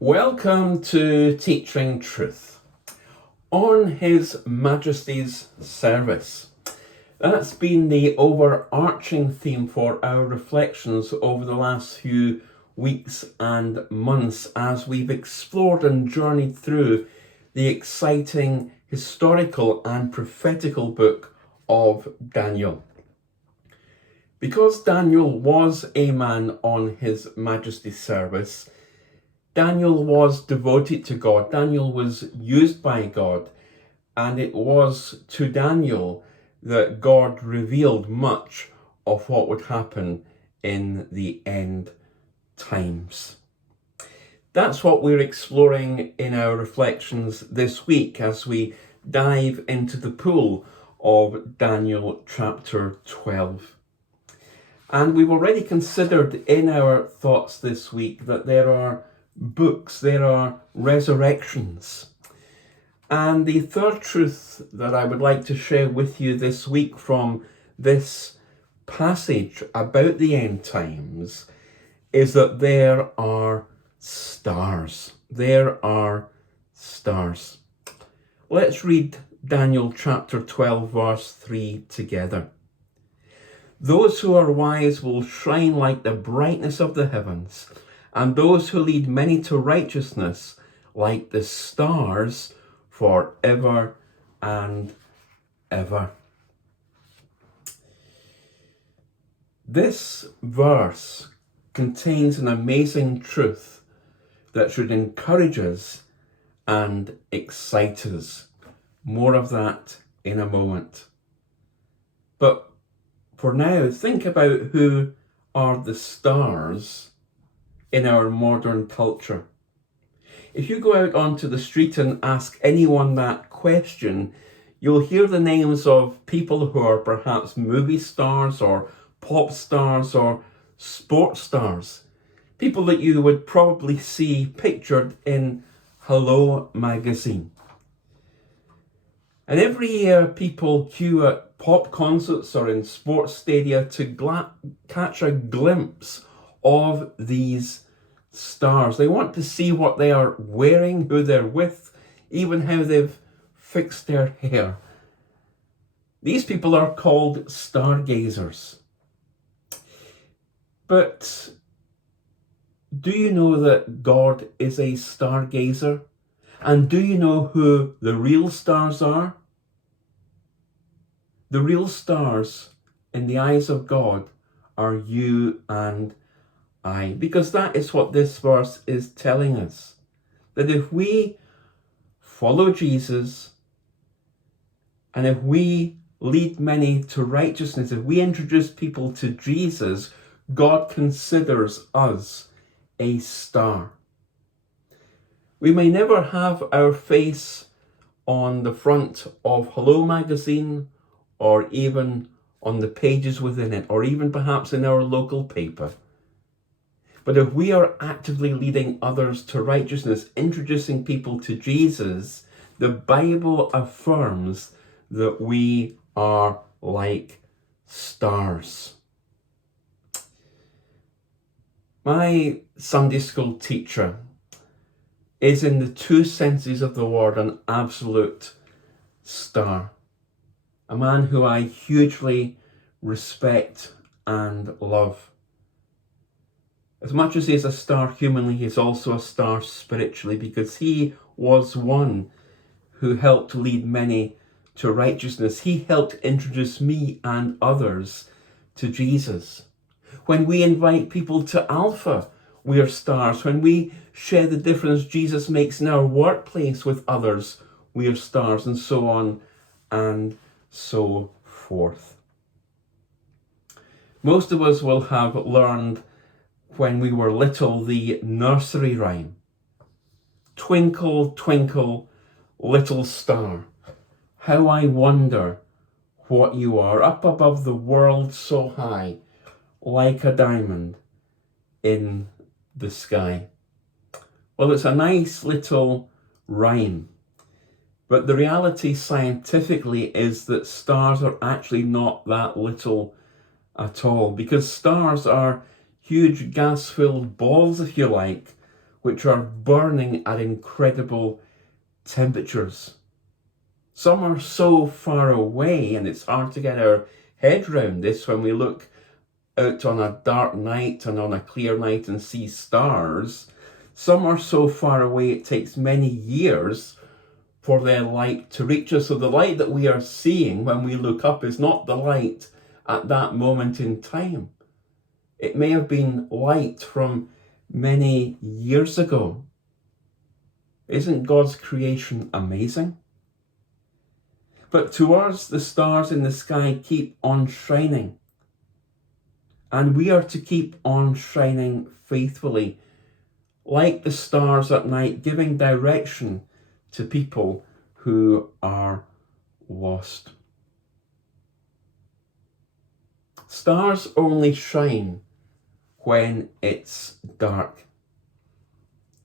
Welcome to Teaching Truth on His Majesty's service. That's been the overarching theme for our reflections over the last few weeks and months as we've explored and journeyed through the exciting historical and prophetical book of Daniel. Because Daniel was a man on His Majesty's service, Daniel was devoted to God. Daniel was used by God, and it was to Daniel that God revealed much of what would happen in the end times. That's what we're exploring in our reflections this week as we dive into the pool of Daniel chapter 12. And we've already considered in our thoughts this week that there are books, there are resurrections. And the third truth that I would like to share with you this week from this passage about the end times is that there are stars. There are stars. Let's read Daniel chapter 12 verse 3 together. Those who are wise will shine like the brightness of the heavens, and those who lead many to righteousness like the stars forever and ever. This verse contains an amazing truth that should encourage us and excite us. More of that in a moment. But for now, think about who are the stars in our modern culture. If you go out onto the street and ask anyone that question, you'll hear the names of people who are perhaps movie stars or pop stars or sports stars. People that you would probably see pictured in Hello magazine. And every year people queue at pop concerts or in sports stadia to catch a glimpse of these stars. They want to see what they are wearing, who they're with, even how they've fixed their hair. These people are called stargazers. But do you know that God is a stargazer? And do you know who the real stars are? The real stars in the eyes of God are you and I, because that is what this verse is telling us. That if we follow Jesus and if we lead many to righteousness, if we introduce people to Jesus, God considers us a star. We may never have our face on the front of Hello magazine or even on the pages within it, or even perhaps in our local paper. But if we are actively leading others to righteousness, introducing people to Jesus, the Bible affirms that we are like stars. My Sunday school teacher is, in the two senses of the word, an absolute star. A man who I hugely respect and love. As much as he is a star humanly, he is also a star spiritually, because he was one who helped lead many to righteousness. He helped introduce me and others to Jesus. When we invite people to Alpha, we are stars. When we share the difference Jesus makes in our workplace with others, we are stars, and so on and so forth. Most of us will have learned when we were little the nursery rhyme. Twinkle, twinkle, little star, how I wonder what you are, up above the world so high, like a diamond in the sky. Well, it's a nice little rhyme, But the reality scientifically is that stars are actually not that little at all, because stars are huge gas-filled balls, if you like, which are burning at incredible temperatures. Some are so far away, and it's hard to get our head round this when we look out on a dark night and on a clear night and see stars. Some are so far away it takes many years for their light to reach us. So the light that we are seeing when we look up is not the light at that moment in time. It may have been light from many years ago. Isn't God's creation amazing? But to us, the stars in the sky keep on shining. And we are to keep on shining faithfully, like the stars at night, giving direction to people who are lost. Stars only shine when it's dark.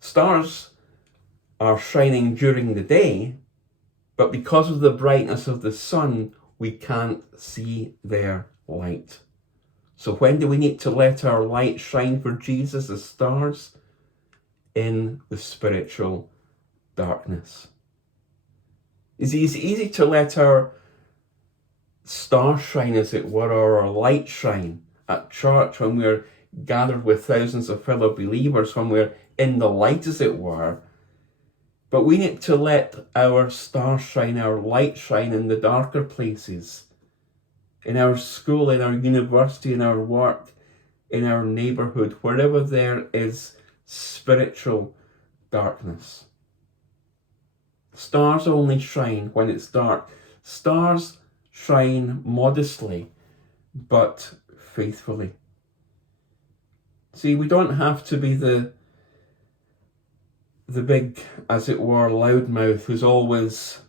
Stars are shining during the day, but because of the brightness of the sun, we can't see their light. So when do we need to let our light shine for Jesus as stars? In the spiritual darkness. It's easy to let our star shine, as it were, or our light shine at church when we're gathered with thousands of fellow believers, when we're in the light, as it were. But we need to let our star shine, our light shine in the darker places, in our school, in our university, in our work, in our neighborhood, wherever there is spiritual darkness. Stars only shine when it's dark. Stars shine modestly, but faithfully. See, we don't have to be the big, as it were, loudmouth who's always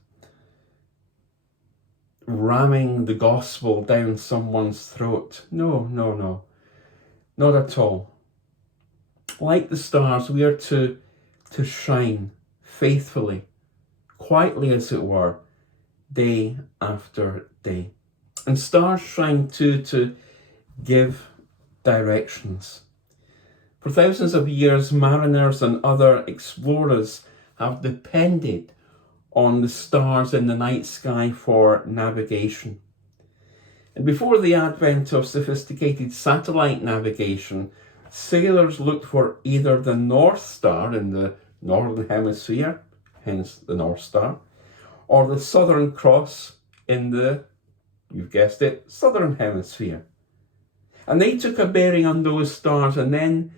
ramming the gospel down someone's throat. No, not at all. Like the stars, we are to shine faithfully, quietly, as it were, day after day. And stars shine too to give directions. For thousands of years, mariners and other explorers have depended on the stars in the night sky for navigation. And before the advent of sophisticated satellite navigation, sailors looked for either the North Star in the northern hemisphere, hence the North Star, or the Southern Cross in the, you've guessed it, southern hemisphere. And they took a bearing on those stars, and then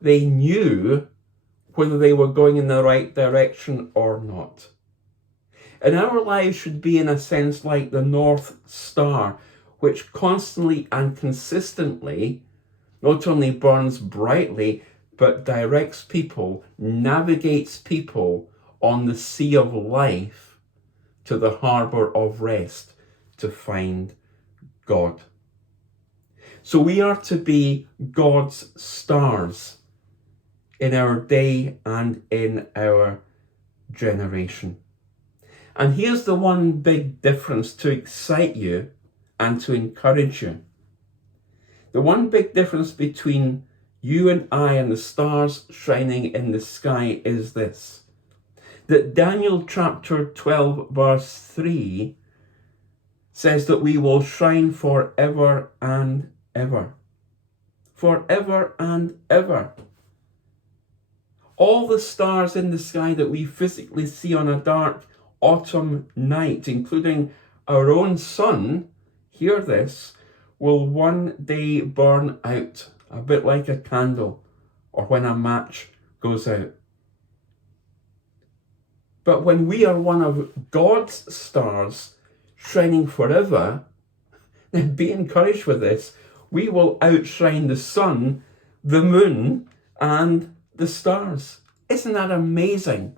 they knew whether they were going in the right direction or not. And our lives should be, in a sense, like the North Star, which constantly and consistently not only burns brightly, but directs people, navigates people on the sea of life to the harbour of rest to find God. So we are to be God's stars in our day and in our generation. And here's the one big difference to excite you and to encourage you. The one big difference between you and I and the stars shining in the sky is this: that Daniel chapter 12 verse 3 says that we will shine forever and ever. Forever and ever. All the stars in the sky that we physically see on a dark autumn night, including our own sun, hear this, will one day burn out, a bit like a candle or when a match goes out. But when we are one of God's stars shining forever, then be encouraged with this, we will outshine the sun, the moon, and the stars. Isn't that amazing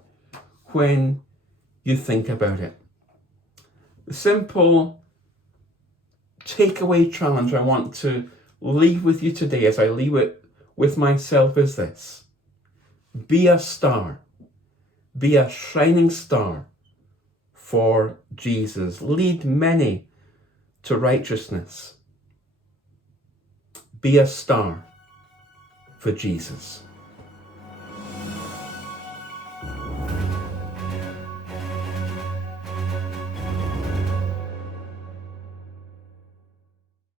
when you think about it? The simple takeaway challenge I want to leave with you today, as I leave it with myself, is this: be a star, be a shining star for Jesus. Lead many to righteousness. Be a star for Jesus.